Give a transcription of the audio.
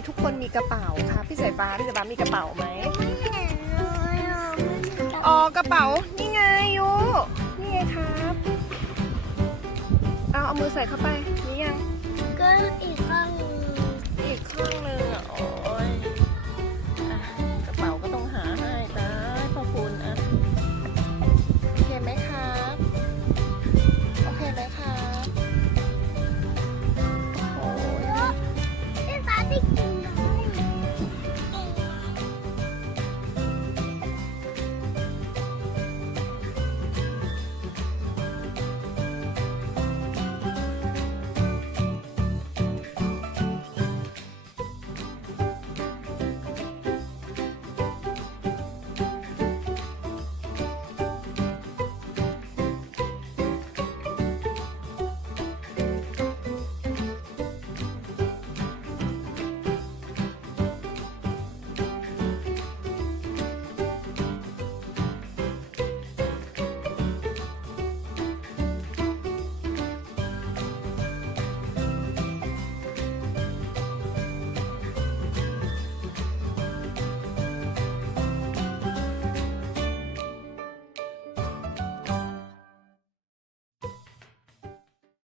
นี้ทุกคนมีกระเป๋าค่ะพี่สายฟ้ามีกระเป๋าไหมอ๋อกระเป๋านี่ไงยูนี่ไงครับเอามือใส่เข้าไปนี่ยัง ก็อีกข้างหนึ่ง อีกข้างหนึ่ง